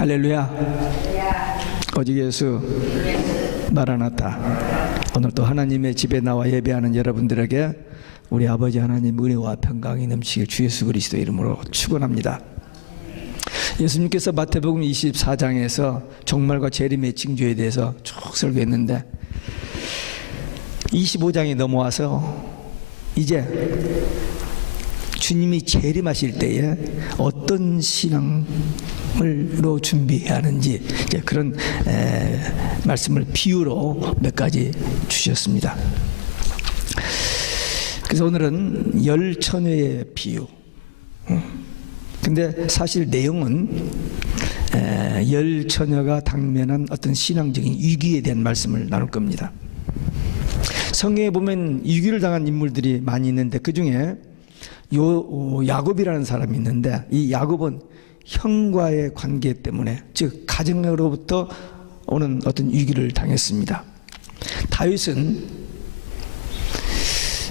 할렐루야. 오직 예수 마라나타. 오늘 또 하나님의 집에 나와 예배하는 여러분들에게 우리 아버지 하나님 은혜와 평강이 넘치길 주 예수 그리스도 이름으로 축원합니다. 예수님께서 마태복음 24장에서 종말과 재림의 징조에 대해서 쭉 설교했는데 25장이 넘어와서 이제 주님이 재림하실 때에 어떤 신앙으로 준비해야 하는지 이제 그런 말씀을 비유로 몇 가지 주셨습니다. 그래서 오늘은 열처녀의 비유. 근데 사실 내용은 열처녀가 당면한 어떤 신앙적인 위기에 대한 말씀을 나눌 겁니다. 성경에 보면 위기를 당한 인물들이 많이 있는데 그 중에 야곱이라는 사람이 있는데 이 야곱은 형과의 관계 때문에 즉 가정으로부터 오는 어떤 위기를 당했습니다. 다윗은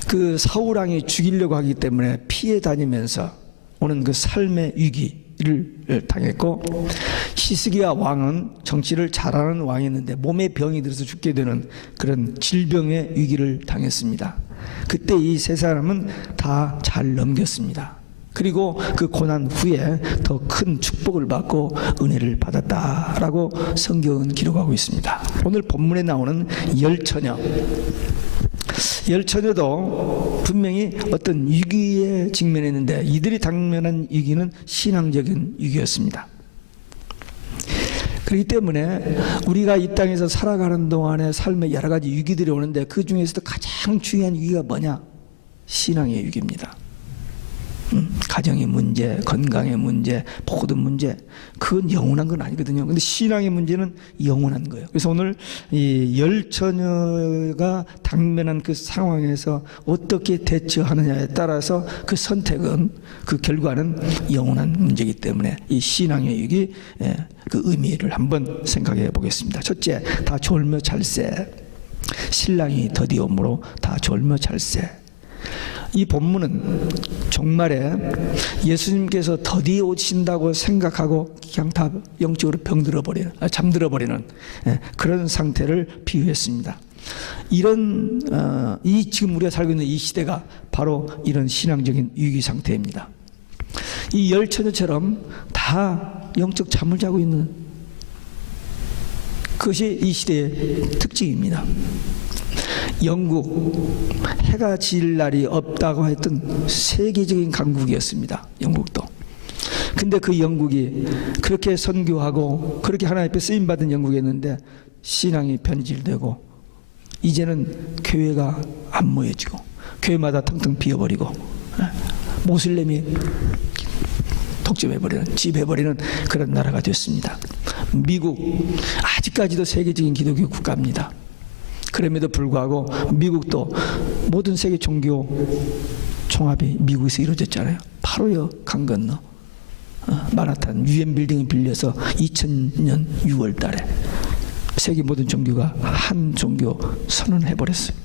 그 사울왕이 죽이려고 하기 때문에 피해 다니면서 오는 그 삶의 위기를 당했고 히스기야 왕은 정치를 잘하는 왕이었는데 몸에 병이 들어서 죽게 되는 그런 질병의 위기를 당했습니다. 그때 이 세 사람은 다 잘 넘겼습니다. 그리고 그 고난 후에 더 큰 축복을 받고 은혜를 받았다라고 성경은 기록하고 있습니다. 오늘 본문에 나오는 열처녀도 분명히 어떤 위기에 직면했는데 이들이 당면한 위기는 신앙적인 위기였습니다. 그렇기 때문에 우리가 이 땅에서 살아가는 동안에 삶에 여러 가지 위기들이 오는데 그 중에서도 가장 중요한 위기가 뭐냐? 신앙의 위기입니다. 가정의 문제, 건강의 문제, 모든 문제, 그건 영원한 건 아니거든요. 근데 신앙의 문제는 영원한 거예요. 그래서 오늘 이 열처녀가 당면한 그 상황에서 어떻게 대처하느냐에 따라서 그 선택은, 그 결과는 영원한 문제이기 때문에 이 신앙의 위기, 그 의미를 한번 생각해 보겠습니다. 첫째, 다 졸며 잘세. 신랑이 더디옴으로 다 졸며 잘세. 이 본문은 종말에 예수님께서 더디 오신다고 생각하고 그냥 다 영적으로 잠들어 버리는 그런 상태를 비유했습니다. 이런 지금 우리가 살고 있는 이 시대가 바로 이런 신앙적인 위기 상태입니다. 이 열처녀처럼 다 영적 잠을 자고 있는 그것이 이 시대의 특징입니다. 영국, 해가 질 날이 없다고 했던 세계적인 강국이었습니다. 영국도. 근데 그 영국이 그렇게 선교하고 그렇게 하나님 앞에 쓰임받은 영국이었는데 신앙이 변질되고 이제는 교회가 안 모여지고 교회마다 텅텅 비어버리고 모슬렘이 독점해버리는, 지배해버리는 그런 나라가 됐습니다. 미국, 아직까지도 세계적인 기독교 국가입니다. 그럼에도 불구하고 미국도 모든 세계 종교 종합이 미국에서 이루어졌잖아요. 바로요, 강 건너 마라탄 UN 빌딩을 빌려서 2000년 6월 달에 세계 모든 종교가 한 종교 선언해버렸어요.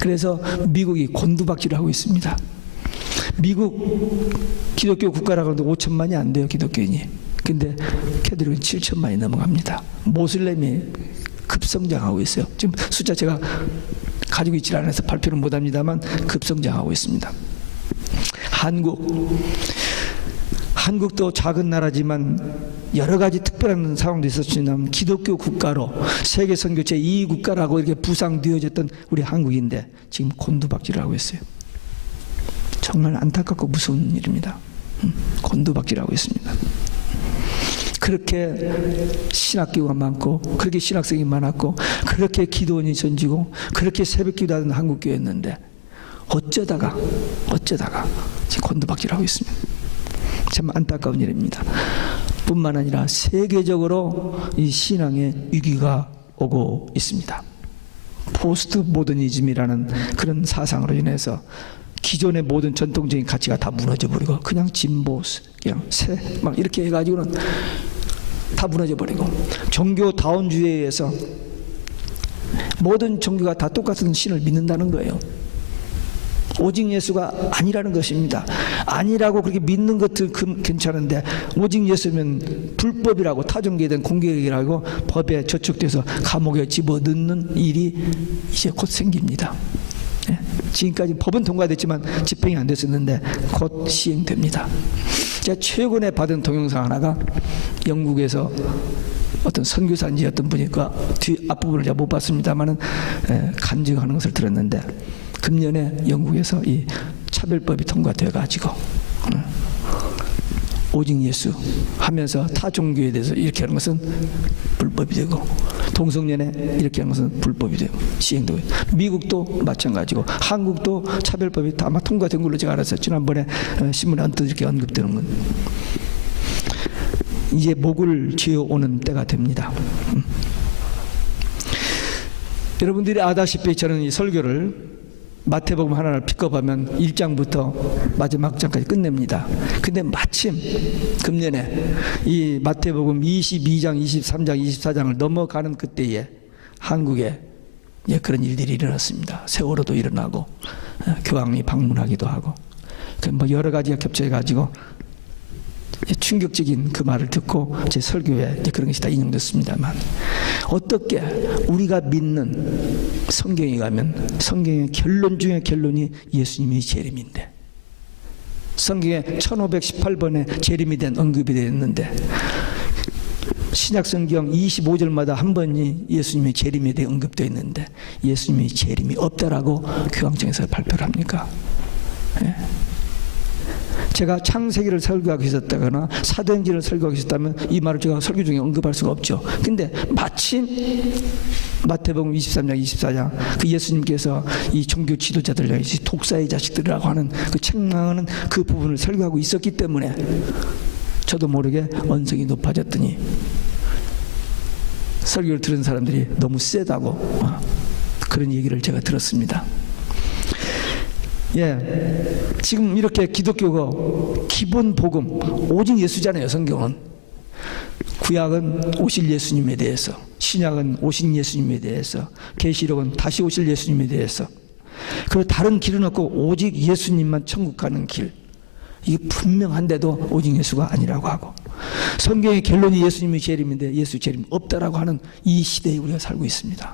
그래서 미국이 곤두박질을 하고 있습니다. 미국 기독교 국가라고 하는데 5천만이 안 돼요, 기독교인이. 근데 걔들은 7천만이 넘어갑니다. 모슬렘이 급성장하고 있어요. 지금 숫자 제가 가지고 있지 않아서 발표는 못합니다만 급성장하고 있습니다. 한국도 작은 나라지만 여러 가지 특별한 상황도 있었지만 기독교 국가로 세계 선교 제2 국가라고 이렇게 부상되어졌던 우리 한국인데 지금 곤두박질을 하고 있어요. 정말 안타깝고 무서운 일입니다. 곤두박질하고 있습니다. 그렇게 신학교가 많고 그렇게 신학생이 많았고 그렇게 기도원이 전지고 그렇게 새벽 기도하는 한국교회였는데 어쩌다가 지금 곤두박질하고 있습니다. 참 안타까운 일입니다. 뿐만 아니라 세계적으로 이 신앙의 위기가 오고 있습니다. 포스트 모더니즘이라는 그런 사상으로 인해서 기존의 모든 전통적인 가치가 다 무너져 버리고 그냥 진보, 그냥 새 막 이렇게 해가지고는 다 무너져 버리고 종교 다원주의에 의해서 모든 종교가 다 똑같은 신을 믿는다는 거예요. 오직 예수가 아니라는 것입니다. 아니라고 그렇게 믿는 것들 괜찮은데 오직 예수면 불법이라고 타종교에 대한 공격이라고 법에 저촉돼서 감옥에 집어넣는 일이 이제 곧 생깁니다. 예? 지금까지 법은 통과됐지만 집행이 안 됐었는데 곧 시행됩니다. 제가 최근에 받은 동영상 하나가 영국에서 어떤 선교사인지 어떤 분이 그 앞부분을 제가 못 봤습니다만은 간증하는 것을 들었는데 금년에 영국에서 이 차별법이 통과되어 가지고 오직 예수 하면서 타 종교에 대해서 이렇게 하는 것은 불법이 되고 동성연애 이렇게 하는 것은 불법이 되고 시행되고 미국도 마찬가지고 한국도 차별법이 다 아마 통과된 걸로 제가 알았어요. 지난번에 신문에 언뜻 이렇게 언급되는 건 이제 목을 쥐어오는 때가 됩니다. 여러분들이 아다시피 저는 이 설교를 마태복음 하나를 픽업하면 1장부터 마지막 장까지 끝냅니다. 근데 마침 금년에 이 마태복음 22장, 23장, 24장을 넘어가는 그때에 한국에 그런 일들이 일어났습니다. 세월호도 일어나고 교황이 방문하기도 하고 뭐 여러 가지가 겹쳐가지고 충격적인 그 말을 듣고 제 설교에 그런 것이 다 인용됐습니다만 어떻게 우리가 믿는 성경에 가면 성경의 결론 중에 결론이 예수님이 재림인데 성경에 1518번에 재림에 대한 언급이 되었는데 신약성경 25절마다 한 번이 예수님의 재림에 대해 언급되어 있는데 예수님의 재림이 없다라고 교황청에서 발표를 합니까? 예. 제가 창세기를 설교하고 있었다거나 사도행전을 설교하고 있었다면 이 말을 제가 설교 중에 언급할 수가 없죠. 근데 마침 마태복음 23장 24장 그 예수님께서 이 종교 지도자들 독사의 자식들이라고 하는 그 책망하는 그 부분을 설교하고 있었기 때문에 저도 모르게 언성이 높아졌더니 설교를 들은 사람들이 너무 세다고 그런 얘기를 제가 들었습니다. 지금 이렇게 기독교가 기본 복음 오직 예수잖아요. 성경은 구약은 오실 예수님에 대해서, 신약은 오신 예수님에 대해서, 계시록은 다시 오실 예수님에 대해서. 그리고 다른 길은 없고 오직 예수님만 천국 가는 길. 이게 분명한데도 오직 예수가 아니라고 하고 성경의 결론이 예수님의 재림인데 예수 재림 없다라고 하는 이 시대에 우리가 살고 있습니다.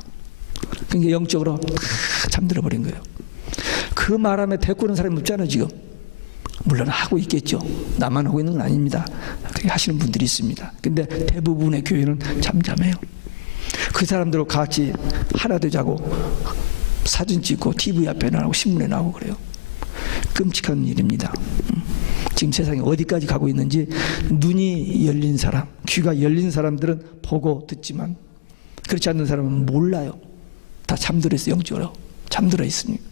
그러니까 영적으로 다 잠들어 버린 거예요. 그 말하면 대꾸는 사람이 없잖아요. 지금 물론 하고 있겠죠. 나만 하고 있는 건 아닙니다. 그렇게 하시는 분들이 있습니다. 근데 대부분의 교회는 잠잠해요. 그 사람들과 같이 하나 되자고 사진 찍고 TV 앞에 나오고 신문에 나오고 그래요. 끔찍한 일입니다. 지금 세상이 어디까지 가고 있는지 눈이 열린 사람, 귀가 열린 사람들은 보고 듣지만 그렇지 않는 사람은 몰라요. 다 잠들어 있어요. 영적으로 잠들어 있습니다.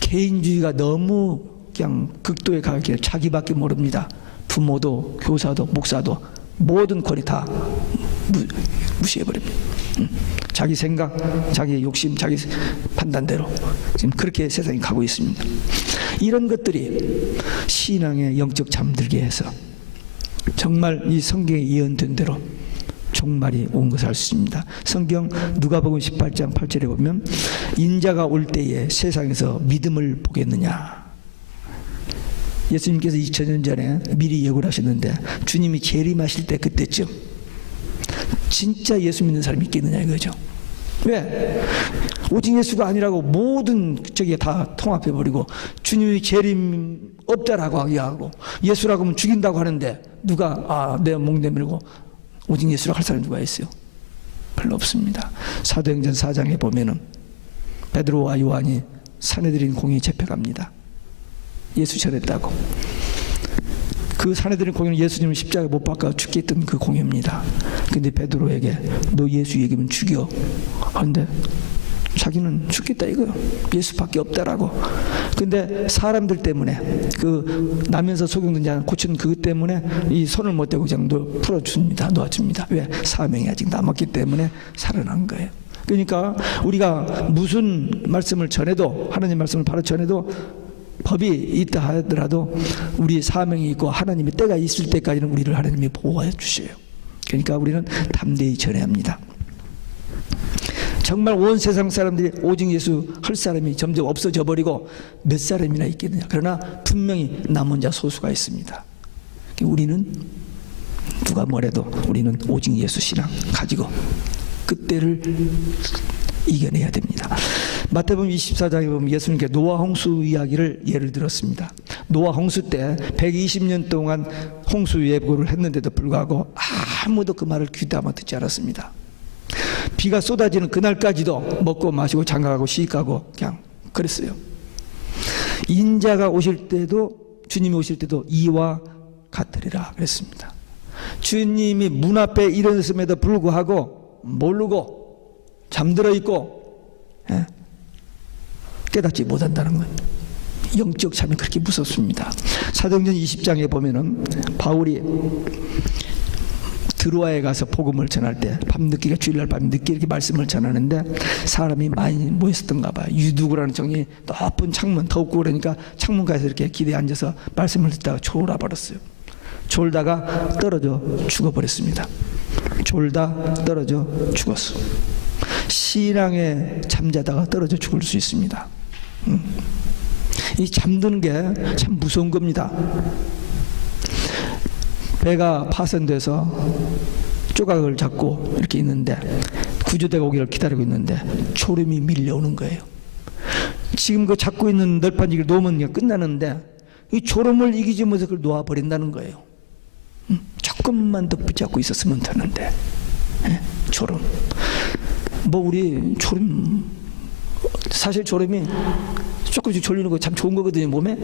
개인주의가 너무 그냥 극도에 가기에 자기밖에 모릅니다. 부모도 교사도 목사도 모든 권리 다 무시해버립니다. 자기 생각, 자기 욕심, 자기 판단대로 지금 그렇게 세상이 가고 있습니다. 이런 것들이 신앙의 영적 잠들게 해서 정말 이 성경에 예언된 대로 종말이 온 것을 알 수 있습니다. 성경 누가복음 18장 8절에 보면 인자가 올 때에 세상에서 믿음을 보겠느냐. 예수님께서 2000년 전에 미리 예고를 하셨는데 주님이 재림하실 때 그때쯤 진짜 예수 믿는 사람이 있겠느냐 이거죠. 왜? 오직 예수가 아니라고 모든 저기 다 통합해버리고 주님이 재림 없다라고 하고 예수라고 하면 죽인다고 하는데 누가 내 목 내밀고 오직 예수라고 할 사람이 누가 있어요? 별로 없습니다. 사도행전 4장에 보면은 베드로와 요한이 사내들인 공에 잡혀갑니다. 예수 전했다고. 그 사내들인 공회는 예수님을 십자가에 못 박아 죽게 했던 그 공회입니다. 근데 베드로에게 너 예수 얘기면 죽여. 그런데 자기는 죽겠다 이거요. 예수밖에 없다라고. 근데 사람들 때문에 그 나면서 소경된 자 고친 그것 때문에 이 손을 못 대고 그냥 풀어줍니다. 놓아줍니다. 왜? 사명이 아직 남았기 때문에 살아난 거예요. 그러니까 우리가 무슨 말씀을 전해도 하나님 말씀을 바로 전해도 법이 있다 하더라도 우리 사명이 있고 하나님의 때가 있을 때까지는 우리를 하나님이 보호해 주셔요. 그러니까 우리는 담대히 전해야 합니다. 정말 온 세상 사람들이 오직 예수 할 사람이 점점 없어져 버리고 몇 사람이나 있겠느냐. 그러나 분명히 남은 자 소수가 있습니다. 우리는 누가 뭐래도 우리는 오직 예수 신앙 가지고 그때를 이겨내야 됩니다. 마태복음 24장에 보면 예수님께 노아 홍수 이야기를 예를 들었습니다. 노아 홍수 때 120년 동안 홍수 예보를 했는데도 불구하고 아무도 그 말을 귀담아 듣지 않았습니다. 비가 쏟아지는 그날까지도 먹고 마시고 장가가고 시집가고 그냥 그랬어요. 인자가 오실 때도, 주님이 오실 때도 이와 같으리라 그랬습니다. 주님이 문 앞에 일어섰음에도 불구하고 모르고 잠들어 있고 깨닫지 못한다는 거예요. 영적 참이 그렇게 무섭습니다. 사도행전 20장에 보면은 바울이 드로아에 가서 복음을 전할 때 밤늦게, 주일날 밤늦게 이렇게 말씀을 전하는데 사람이 많이 모였었던가 봐요. 유두구라는 정이 높은 창문, 덥고 그러니까 창문가에서 이렇게 기대에 앉아서 말씀을 듣다가 졸아버렸어요. 졸다가 떨어져 죽어버렸습니다. 졸다 떨어져 죽었어. 신앙에 잠자다가 떨어져 죽을 수 있습니다. 이 잠드는 게 참 무서운 겁니다. 배가 파손돼서 조각을 잡고 이렇게 있는데 구조대가 오기를 기다리고 있는데 졸음이 밀려오는 거예요. 지금 그 잡고 있는 널판지기를 놓으면 끝나는데 이 졸음을 이기지 못해서 그걸 놓아버린다는 거예요. 조금만 더 붙잡고 있었으면 되는데 졸음. 뭐 우리 졸음, 사실 졸음이 조금씩 졸리는 거 참 좋은 거거든요, 몸에.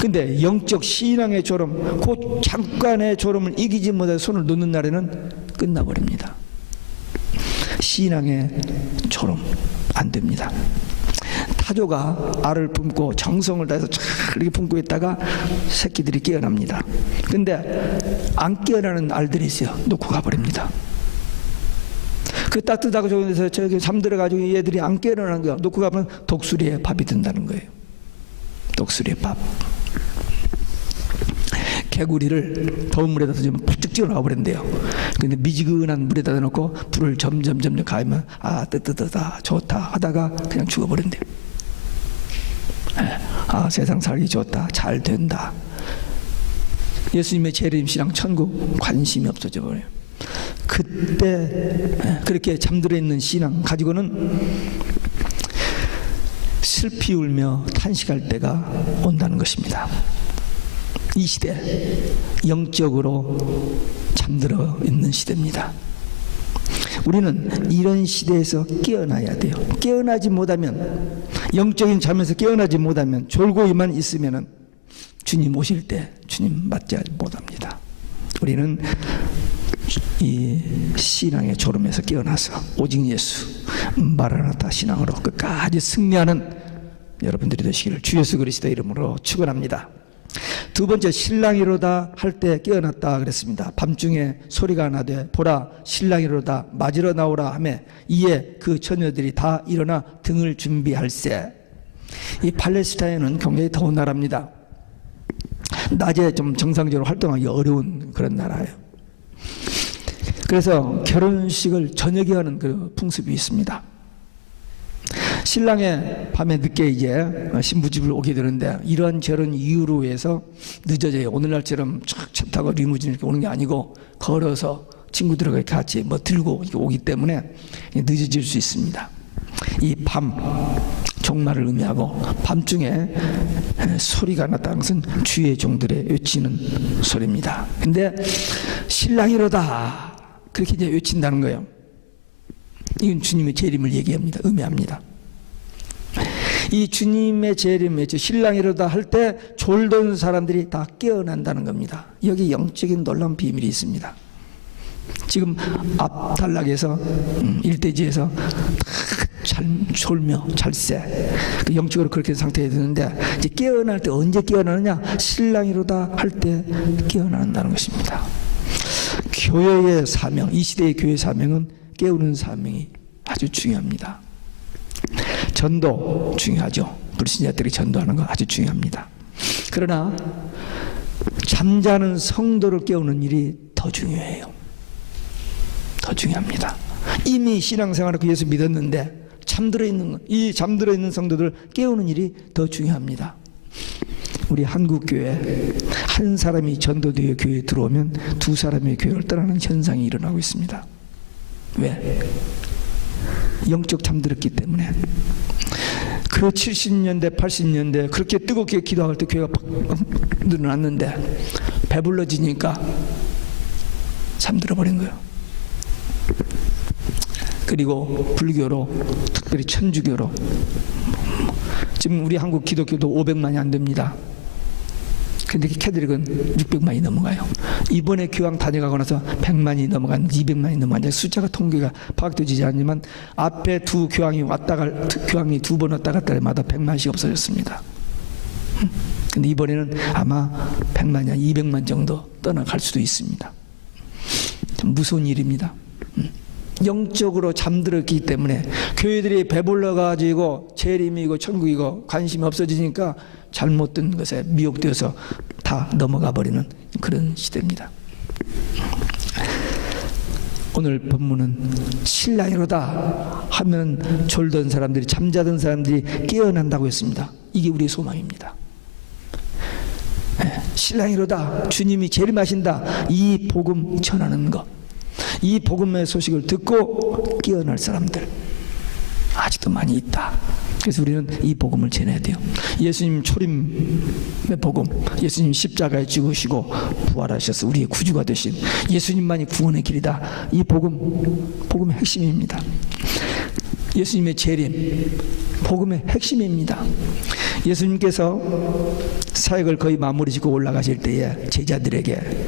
근데 영적 신앙의 졸음, 그 잠깐의 졸음을 이기지 못해 손을 놓는 날에는 끝나버립니다. 신앙의 졸음 안 됩니다. 타조가 알을 품고 정성을 다해서 잘 이렇게 품고 있다가 새끼들이 깨어납니다. 근데 안 깨어나는 알들이 있어요. 놓고 가버립니다. 그 따뜻하고 좋은 데서 저기 잠들어가지고 얘들이 안 깨어나는 거야. 놓고 가면 독수리의 밥이 된다는 거예요. 독수리의 밥. 개구리를 더운 물에다 좀 푹 찍어 놔버린대요. 근데 미지근한 물에다 놓고 불을 점점 가면 뜨뜨뜨다 좋다 하다가 그냥 죽어버린대요. 세상 살기 좋다, 잘 된다. 예수님의 재림신앙 천국 관심이 없어져 버려요. 그때 그렇게 잠들어 있는 신앙 가지고는 슬피 울며 탄식할 때가 온다는 것입니다. 이 시대 영적으로 잠들어 있는 시대입니다. 우리는 이런 시대에서 깨어나야 돼요. 깨어나지 못하면, 영적인 잠에서 깨어나지 못하면, 졸고만 있으면 주님 오실 때 주님 맞지 못합니다. 우리는 이 신앙의 졸음에서 깨어나서 오직 예수 마라나타 신앙으로 끝까지 승리하는 여러분들이 되시기를 주 예수 그리스도의 이름으로 축원합니다. 두 번째, 신랑이로다 할 때 깨어났다 그랬습니다. 밤중에 소리가 나되 보라 신랑이로다 맞으러 나오라 하매 이에 그 처녀들이 다 일어나 등을 준비할세. 이 팔레스타인은 굉장히 더운 나라입니다. 낮에 좀 정상적으로 활동하기 어려운 그런 나라예요. 그래서 결혼식을 저녁에 하는 그 풍습이 있습니다. 신랑의 밤에 늦게 이제 신부집을 오게 되는데 이런 저런 이유로 해서 늦어져요. 오늘날처럼 차 타고 리무진 이렇게 오는 게 아니고 걸어서 친구들과 같이 뭐 들고 오기 때문에 늦어질 수 있습니다. 이 밤 종말을 의미하고 밤중에 소리가 났다는 것은 주의 종들의 외치는 소리입니다. 근데 신랑이로다 그렇게 이제 외친다는 거예요. 이건 주님의 재림을 얘기합니다. 의미합니다. 이 주님의 재림에 신랑이로다 할 때 졸던 사람들이 다 깨어난다는 겁니다. 여기 영적인 놀라운 비밀이 있습니다. 지금 앞 단락에서 일대지에서 잘 졸며 잘세 영적으로 그렇게 상태에 드는데 이제 깨어날 때 언제 깨어나느냐? 신랑이로다 할 때 깨어난다는 것입니다. 교회의 사명, 이 시대의 교회 사명은 깨우는 사명이 아주 중요합니다. 전도 중요하죠. 불신자들이 전도하는 거 아주 중요합니다. 그러나 잠자는 성도를 깨우는 일이 더 중요해요. 더 중요합니다. 이미 신앙생활을 그 예수 믿었는데 잠들어 있는 이 잠들어 있는 성도들 깨우는 일이 더 중요합니다. 우리 한국 교회 한 사람이 전도되어 교회에 들어오면 두 사람이 교회를 떠나는 현상이 일어나고 있습니다. 왜? 영적 잠들었기 때문에. 그 70년대 80년대 그렇게 뜨겁게 기도할 때 교회가 팍 늘어났는데 배불러지니까 잠들어 버린 거예요. 그리고 불교로, 특별히 천주교로 지금 우리 한국 기독교도 500만이 안 됩니다. 근데 캐톨릭은 600만이 넘어가요. 이번에 교황 다녀가고 나서 100만이 넘어갔는지 200만이 넘어갔는지 숫자가 통계가 파악되지 않지만 앞에 두 교황이 교황이 두 번 왔다 갔다 때마다 100만씩 없어졌습니다. 근데 이번에는 아마 100만이 아니라 200만 정도 떠나갈 수도 있습니다. 좀 무서운 일입니다. 영적으로 잠들었기 때문에 교회들이 배불러가지고 재림이고 천국이고 관심이 없어지니까 잘못된 것에 미혹되어서 다 넘어가 버리는 그런 시대입니다. 오늘 본문은 신랑이로다 하면 졸던 사람들이, 잠자던 사람들이 깨어난다고 했습니다. 이게 우리의 소망입니다. 신랑이로다, 주님이 재림하신다, 이 복음 전하는 것, 이 복음의 소식을 듣고 깨어날 사람들 아직도 많이 있다. 그래서 우리는 이 복음을 전해야 돼요. 예수님 초림의 복음, 예수님 십자가에 죽으시고 부활하셔서 우리의 구주가 되신 예수님만이 구원의 길이다. 이 복음의 핵심입니다. 예수님의 재림, 복음의 핵심입니다. 예수님께서 사역을 거의 마무리 짓고 올라가실 때에 제자들에게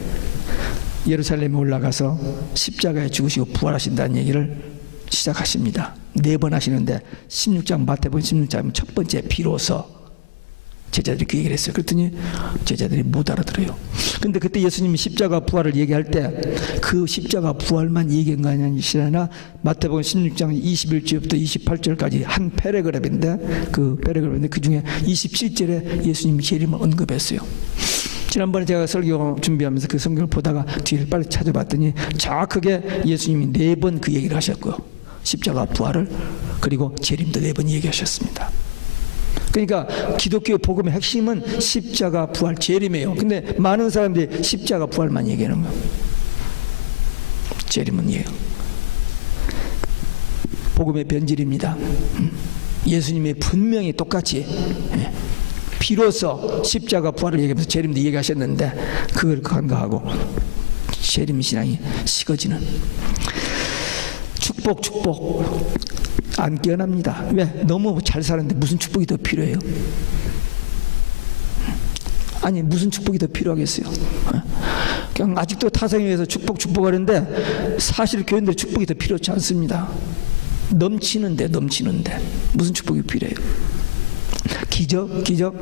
예루살렘에 올라가서 십자가에 죽으시고 부활하신다는 얘기를 시작하십니다. 4번 하시는데 16장 마태복음 16장 첫 번째 비로소 제자들이 그 얘기를 했어요. 그랬더니 제자들이 못 알아들어요. 근데 그때 예수님이 십자가 부활을 얘기할 때 그 십자가 부활만 얘기한 거 아니라 마태복음 16장 21절부터 28절까지 한 패러그래프인데 그 중에 27절에 예수님이 재림을 언급했어요. 지난번에 제가 설교 준비하면서 그 성경을 보다가 뒤를 빨리 찾아봤더니 정확하게 예수님이 4번 그 얘기를 하셨고요. 십자가 부활을, 그리고 재림도 4번 얘기하셨습니다. 그러니까 기독교 복음의 핵심은 십자가 부활 재림이에요. 근데 많은 사람들이 십자가 부활만 얘기하는 거예요. 재림은 이에요. 복음의 변질입니다. 예수님이 분명히 똑같이 비로소 십자가 부활을 얘기하면서 재림도 얘기하셨는데 그걸 간과하고 재림 신앙이 식어지는 축복 안 깨어납니다. 왜? 너무 잘 사는데 무슨 축복이 더 필요해요? 아니 무슨 축복이 더 필요하겠어요? 그냥 아직도 타성에 의해서 축복하는데 사실 교인들 축복이 더 필요치 않습니다. 넘치는데 무슨 축복이 필요해요? 기적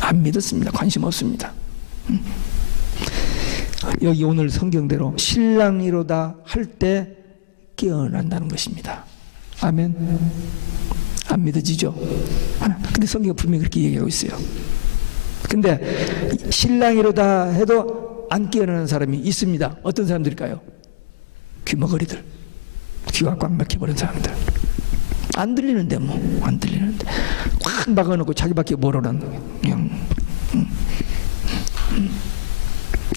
안 믿었습니다. 관심 없습니다. 여기 오늘 성경대로 신랑이로다 할 때 깨어난다는 것입니다. 아멘. 안 믿어지죠? 근데 성경은 분명히 그렇게 얘기하고 있어요. 근데 신랑이로다 해도 안 깨어나는 사람이 있습니다. 어떤 사람들일까요? 귀머거리들, 귀가 꽉 막혀버린 사람들. 안 들리는데 안 들리는데 꽉 막아놓고 자기밖에 모르는 그냥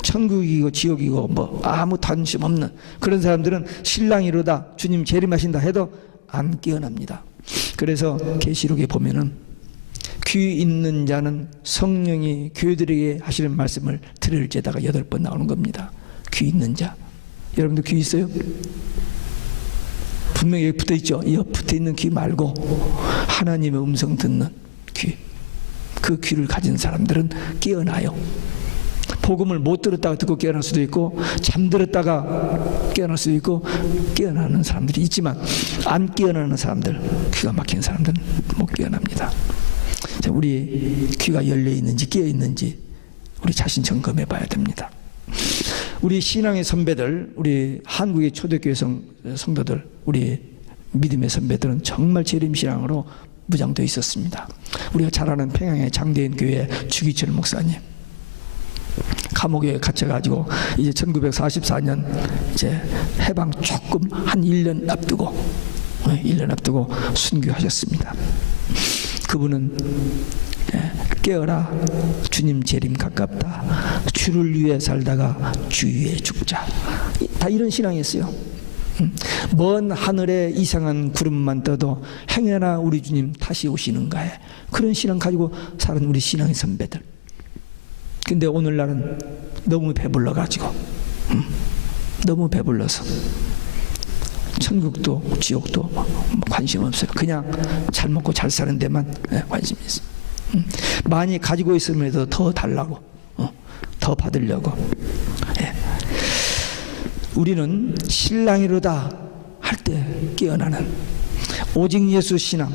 천국이고 지옥이고 아무 관심 없는 그런 사람들은 신랑이로다 주님 재림하신다 해도 안 깨어납니다. 그래서 계시록에 보면은 귀 있는 자는 성령이 교회들에게 하시는 말씀을 들을지다가 8번 나오는 겁니다. 귀 있는 자. 여러분들 귀 있어요? 분명히 여기 붙어있죠. 이 붙어있는 귀 말고 하나님의 음성 듣는 귀, 그 귀를 가진 사람들은 깨어나요. 복음을 못 들었다가 듣고 깨어날 수도 있고 잠들었다가 깨어날 수도 있고 깨어나는 사람들이 있지만 안 깨어나는 사람들, 귀가 막힌 사람들은 못 깨어납니다. 자, 우리 귀가 열려 있는지 깨어 있는지 우리 자신 점검해 봐야 됩니다. 우리 신앙의 선배들, 우리 한국의 초대교회 성도들, 우리 믿음의 선배들은 정말 재림신앙으로 무장되어 있었습니다. 우리가 잘 아는 평양의 장대인 교회 주기철 목사님, 감옥에 갇혀가지고 이제 1944년 이제 해방 조금 한 1년 앞두고 1년 앞두고 순교하셨습니다. 그분은 깨어라, 주님 재림 가깝다, 주를 위해 살다가 주 위에 죽자, 다 이런 신앙이었어요. 먼 하늘에 이상한 구름만 떠도 행여나 우리 주님 다시 오시는가에, 그런 신앙 가지고 사는 우리 신앙의 선배들. 근데 오늘날은 너무 배불러가지고 너무 배불러서 천국도 지옥도 관심 없어요. 그냥 잘 먹고 잘 사는 데만 관심이 있어요. 많이 가지고 있음에도 더 달라고, 더 받으려고. 우리는 신랑이로다 할 때 깨어나는 오직 예수 신앙,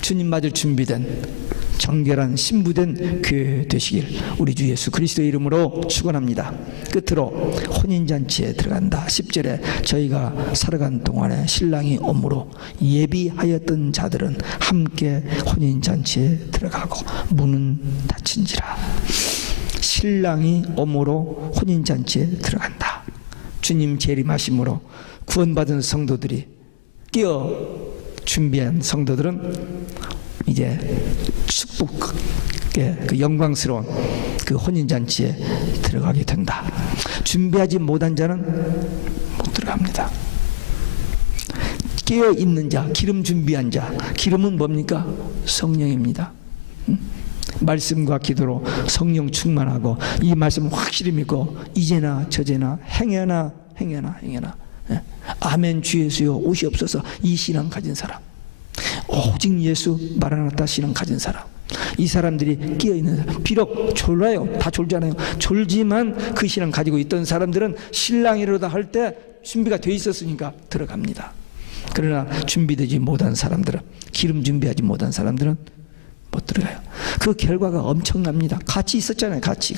주님 맞을 준비된 정결한 신부된 교회 되시길 우리 주 예수 그리스도의 이름으로 축원합니다. 끝으로 혼인잔치에 들어간다. 10절에 저희가 살아간 동안에 신랑이 오므로 예비하였던 자들은 함께 혼인잔치에 들어가고 문은 닫힌지라. 신랑이 오므로 혼인잔치에 들어간다. 주님 재림하심으로 구원받은 성도들이 깨어 준비한 성도들은 이제 축복의 그 영광스러운 그 혼인잔치에 들어가게 된다. 준비하지 못한 자는 못 들어갑니다. 깨어 있는 자, 기름 준비한 자, 기름은 뭡니까? 성령입니다. 말씀과 기도로 성령 충만하고 이 말씀 확실히 믿고 이제나 저제나 행여나 아멘 주 예수여 오시옵소서, 이 신앙 가진 사람, 오직 예수 마라나타 신앙 가진 사람, 이 사람들이 깨어있는 사람. 비록 졸아요, 다 졸잖아요. 졸지만 그 신앙 가지고 있던 사람들은 신랑이로다 할 때 준비가 돼 있었으니까 들어갑니다. 그러나 준비되지 못한 사람들은, 기름 준비하지 못한 사람들은 못 들어가요. 그 결과가 엄청납니다. 같이 있었잖아요. 같이.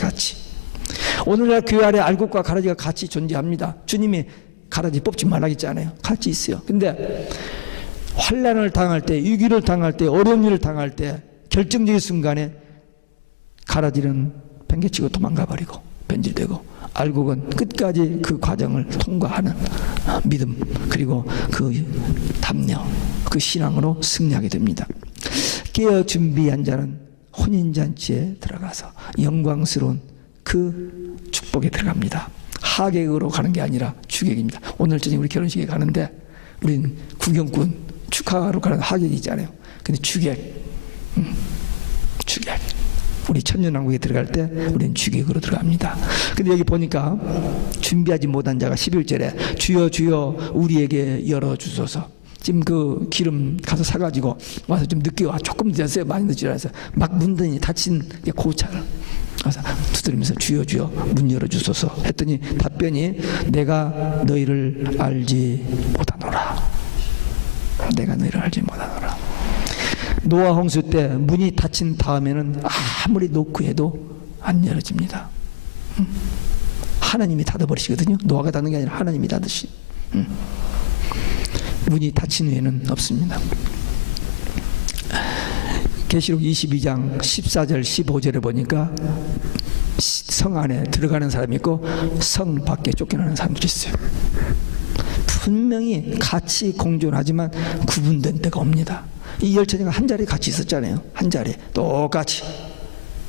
오늘날 교회 안에 알곡과 가라지가 같이 존재합니다. 주님이 가라지 뽑지 말라 했잖아요. 같이 있어요. 근데 환난을 당할 때, 위기를 당할 때, 어려운 일을 당할 때 결정적인 순간에 가라지는 팽개치고 도망가버리고 변질되고, 알곡은 끝까지 그 과정을 통과하는 믿음, 그리고 그 담력, 그 신앙으로 승리하게 됩니다. 깨어 준비한 자는 혼인잔치에 들어가서 영광스러운 그 축복에 들어갑니다. 하객으로 가는 게 아니라 주객입니다. 오늘 저녁 우리 결혼식에 가는데 우린 구경꾼 축하하러 가는 하객이잖아요. 근데 주객. 우리 천년왕국에 들어갈 때 우리는 주객으로 들어갑니다. 근데 여기 보니까 준비하지 못한 자가 11절에 주여 주여 우리에게 열어주소서. 지금 그 기름 가서 사가지고 와서 좀 늦게 와, 조금 늦었어요. 많이 늦지 않아서 막 문더니 닫힌 고차를 가서 두드리면서 주여 주여 문 열어주소서 했더니 답변이 내가 너희를 알지 못하노라. 내가 너희를 알지 못하노라. 노아 홍수 때 문이 닫힌 다음에는 아무리 노크해도 안 열어집니다. 하나님이 닫아버리시거든요. 노아가 닫는 게 아니라 하나님이 닫으시. 문이 닫힌 후에는 없습니다. 계시록 22장 14절 15절에 보니까 성 안에 들어가는 사람이 있고 성 밖에 쫓겨나는 사람들이 있어요. 분명히 같이 공존하지만 구분된 때가 옵니다. 이 열처녀가 한 자리에 같이 있었잖아요. 한 자리에 똑같이.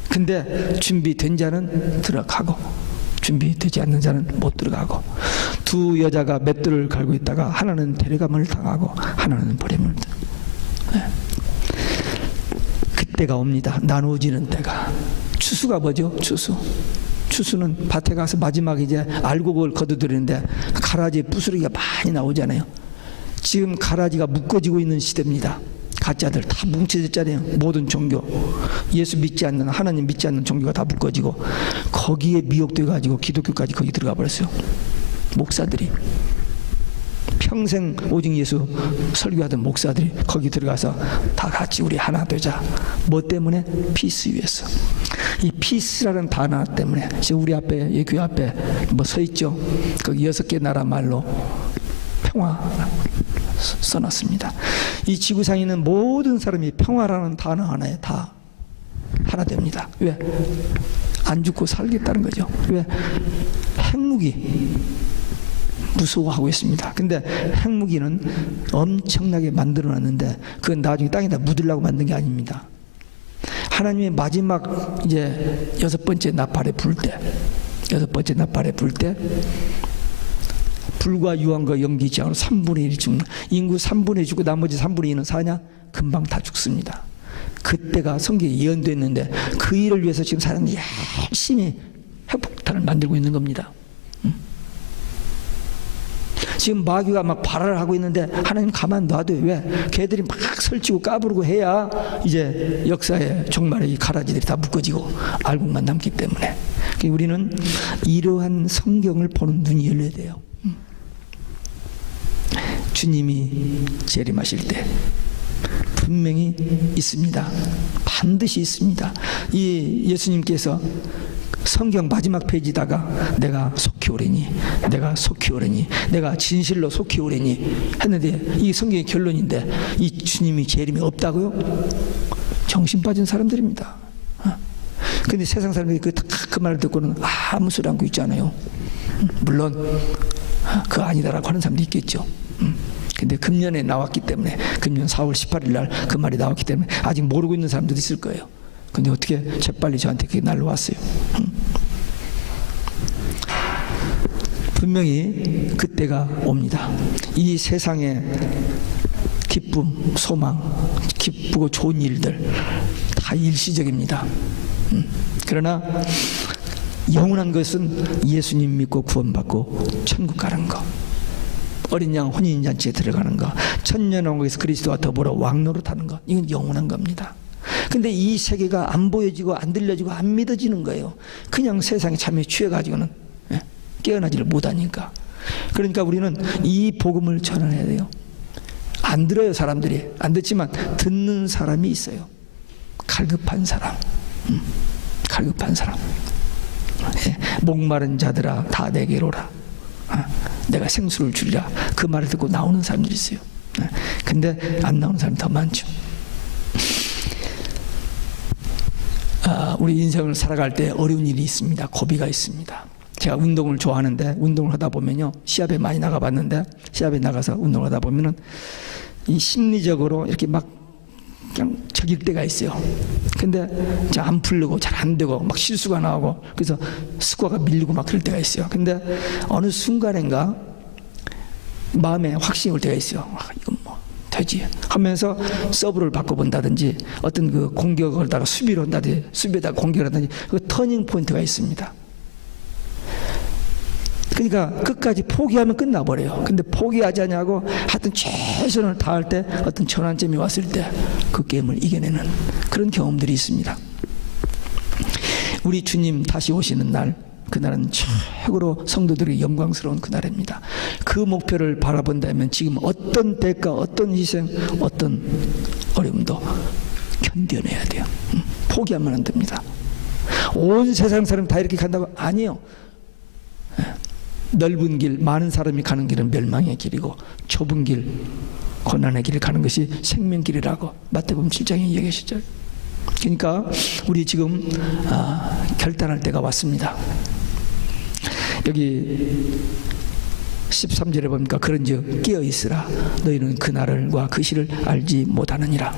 근데 준비된 자는 들어가고 준비되지 않는 자는 못 들어가고, 두 여자가 맷돌을 갈고 있다가 하나는 데려감을 당하고 하나는 버림을 당하고. 그때가 옵니다. 나누어지는 때가. 추수가 뭐죠? 추수는 밭에 가서 마지막 이제 알곡을 거두드리는데 가라지에 부스러기가 많이 나오잖아요. 지금 가라지가 묶어지고 있는 시대입니다. 가짜들 다 뭉쳐졌잖아요. 모든 종교, 예수 믿지 않는, 하나님 믿지 않는 종교가 다 묶어지고 거기에 미혹돼 가지고 기독교까지 거기 들어가 버렸어요. 목사들이 평생 오직 예수 설교하던 목사들이 거기 들어가서 다 같이 우리 하나 되자. 뭐 때문에? 피스 위해서. 이 피스라는 단어 때문에 지금 우리 앞에, 이 교회 앞에 뭐 서 있죠. 거기 6개 나라 말로 평화 써놨습니다. 이 지구상에 있는 모든 사람이 평화라는 단어 하나에 다 하나 됩니다. 왜? 안 죽고 살겠다는 거죠. 왜? 핵무기 무서워하고 있습니다. 근데 핵무기는 엄청나게 만들어놨는데 그건 나중에 땅에다 묻으려고 만든 게 아닙니다. 하나님의 마지막 이제 여섯 번째 나팔에 불 때, 불과 유황과 연기 지향으로 3분의 1이 죽는, 인구 3분의 1 죽고 나머지 3분의 2는 사냐? 금방 다 죽습니다. 그때가 성경에 예언됐는데 그 일을 위해서 지금 사람들이 열심히 핵폭탄을 만들고 있는 겁니다. 지금 마귀가 막 발화를 하고 있는데 하나님 가만 놔둬요. 왜? 걔들이 막 설치고 까부르고 해야 이제 역사의 종말에 이 가라지들이 다 묶어지고 알곡만 남기 때문에. 우리는 이러한 성경을 보는 눈이 열려야 돼요. 주님이 재림하실 때 분명히 있습니다. 반드시 있습니다. 이 예수님께서 성경 마지막 페이지다가 내가 속히 오리니, 내가 진실로 속히 오리니 했는데 이 성경의 결론인데 이 주님이 재림이 없다고요? 정신 빠진 사람들입니다. 근데 세상 사람들이 그 말을 듣고는 아무 소리 않고 있잖아요. 물론 그거 아니다라고 하는 사람도 있겠죠. 근데 금년에 나왔기 때문에, 금년 4월 18일 날 그 말이 나왔기 때문에 아직 모르고 있는 사람들도 있을 거예요. 근데 어떻게 재빨리 저한테 그게 날라왔어요. 분명히 그때가 옵니다. 이 세상의 기쁨, 소망, 기쁘고 좋은 일들 다 일시적입니다. 그러나 영원한 것은 예수님 믿고 구원받고 천국 가는 거, 어린 양 혼인잔치에 들어가는 거, 천년왕국에서 그리스도와 더불어 왕노릇하는 거, 이건 영원한 겁니다. 근데 이 세계가 안 보여지고 안 들려지고 안 믿어지는 거예요. 그냥 세상에 잠에 취해가지고는 깨어나지를 못하니까. 그러니까 우리는 이 복음을 전해야 돼요. 안 들어요. 사람들이 안 듣지만 듣는 사람이 있어요. 갈급한 사람, 목마른 자들아 다 내게로라, 내가 생수를 주리라, 그 말을 듣고 나오는 사람들이 있어요. 근데 안 나오는 사람이 더 많죠. 우리 인생을 살아갈 때 어려운 일이 있습니다. 고비가 있습니다. 제가 운동을 좋아하는데 운동을 하다 보면요, 시합에 많이 나가봤는데 시합에 나가서 운동을 하다 보면은 이 심리적으로 이렇게 막 그냥 적일 때가 있어요. 근데 잘 안 풀리고 잘 안 되고 막 실수가 나오고 그래서 스코어가 밀리고 막 그럴 때가 있어요. 근데 어느 순간인가 마음에 확신이 올 때가 있어요. 이건 뭐 되지 하면서 서브를 바꿔본다든지 어떤 그 공격을 하다가 수비를 한다든지 수비에다가 공격을 한다든지 그 터닝 포인트가 있습니다. 그러니까 끝까지 포기하면 끝나버려요. 근데 포기하지 않냐고 하여튼 최선을 다할 때 어떤 전환점이 왔을 때 그 게임을 이겨내는 그런 경험들이 있습니다. 우리 주님 다시 오시는 날, 그날은 최고로 성도들이 영광스러운 그날입니다. 그 목표를 바라본다면 지금 어떤 대가, 어떤 희생, 어떤 어려움도 견뎌내야 돼요. 포기하면 안 됩니다. 온 세상 사람 다 이렇게 간다고? 아니에요. 넓은 길, 많은 사람이 가는 길은 멸망의 길이고 좁은 길, 고난의 길을 가는 것이 생명길이라고 마태복음 7장에 얘기하시죠. 그러니까 우리 지금 결단할 때가 왔습니다. 여기 13절에 보니까 그런즉 깨어있으라, 너희는 그날과 그 시를 알지 못하느니라.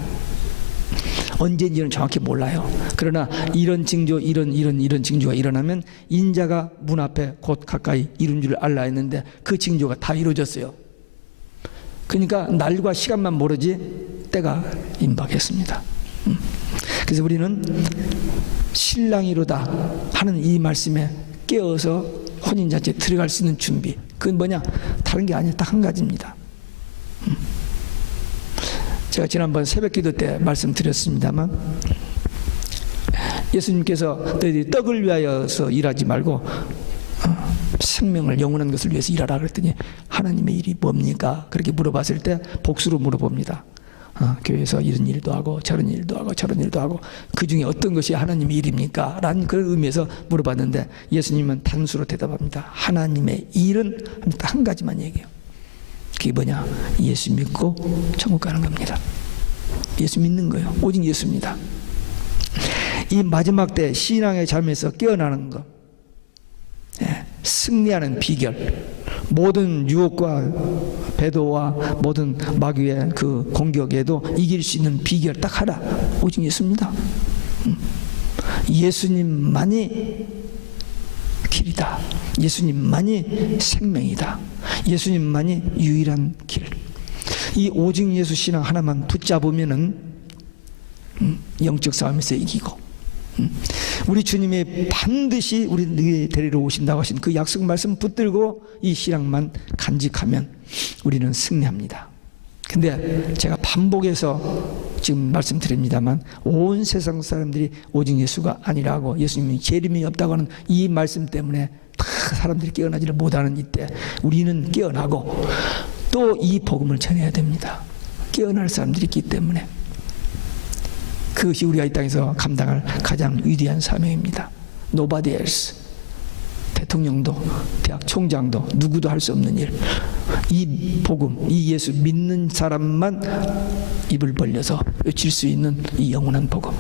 언제인지는 정확히 몰라요. 그러나 이런 징조, 이런 징조가 일어나면 인자가 문 앞에 곧 가까이 이룬 줄 알라 했는데 그 징조가 다 이루어졌어요. 그러니까 날과 시간만 모르지 때가 임박했습니다. 그래서 우리는 신랑이로다 하는 이 말씀에 깨어서 혼인잔치에 들어갈 수 있는 준비, 그건 뭐냐? 다른 게 아니라 딱 한 가지입니다. 제가 지난번 새벽기도 때 말씀드렸습니다만 예수님께서 너희들이 떡을 위하여서 일하지 말고 생명을, 영원한 것을 위해서 일하라 그랬더니 하나님의 일이 뭡니까? 그렇게 물어봤을 때 복수로 물어봅니다. 교회에서 이런 일도 하고 저런 일도 하고 저런 일도 하고 그 중에 어떤 것이 하나님의 일입니까? 라는 그런 의미에서 물어봤는데 예수님은 단수로 대답합니다. 하나님의 일은 딱 한 가지만 얘기해요. 그게 뭐냐? 예수 믿고 천국 가는 겁니다. 예수 믿는 거예요. 오직 예수입니다. 이 마지막 때 신앙의 잠에서 깨어나는 것, 승리하는 비결, 모든 유혹과 배도와 모든 마귀의 그 공격에도 이길 수 있는 비결 딱 하나, 오직 예수입니다. 예수님만이 길이다. 예수님만이 생명이다. 예수님만이 유일한 길. 이 오직 예수 신앙 하나만 붙잡으면은 영적 싸움에서 이기고, 우리 주님이 반드시 우리 데리러 오신다고 하신 그 약속 말씀 붙들고 이 신앙만 간직하면 우리는 승리합니다. 근데 제가 반복해서 지금 말씀드립니다만, 온 세상 사람들이 오직 예수가 아니라고, 예수님이 재림이 없다고 하는 이 말씀 때문에 다 사람들이 깨어나지를 못하는 이때 우리는 깨어나고 또 이 복음을 전해야 됩니다. 깨어날 사람들이 있기 때문에. 그것이 우리가 이 땅에서 감당할 가장 위대한 사명입니다. Nobody else. 대통령도, 대학 총장도 누구도 할 수 없는 일. 이 복음, 이 예수 믿는 사람만 입을 벌려서 외칠 수 있는 이 영원한 복음.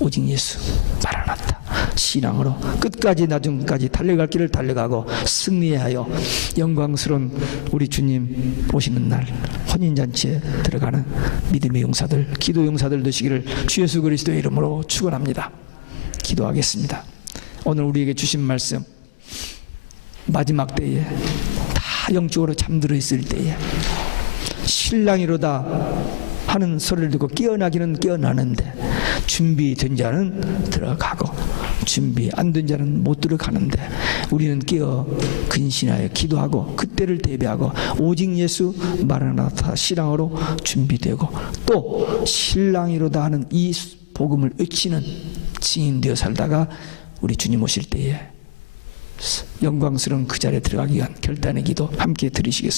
오직 예수, 마라나타. 신앙으로 끝까지 나중까지 달려갈 길을 달려가고 승리하여 영광스러운 우리 주님 오시는 날 혼인잔치에 들어가는 믿음의 용사들, 기도 용사들 되시기를 주 예수 그리스도의 이름으로 축원합니다. 기도하겠습니다. 오늘 우리에게 주신 말씀, 마지막 때에 다 영적으로 잠들어 있을 때에 신랑이로다 하는 소리를 듣고 깨어나기는 깨어나는데 준비된 자는 들어가고 준비 안 된 자는 못 들어가는데, 우리는 깨어 근신하여 기도하고 그때를 대비하고 오직 예수 마라나타 신앙으로 준비되고 또 신랑이로다 하는 이 복음을 외치는 증인되어 살다가 우리 주님 오실 때에 영광스러운 그 자리에 들어가기 위한 결단의 기도 함께 드리시겠습니다.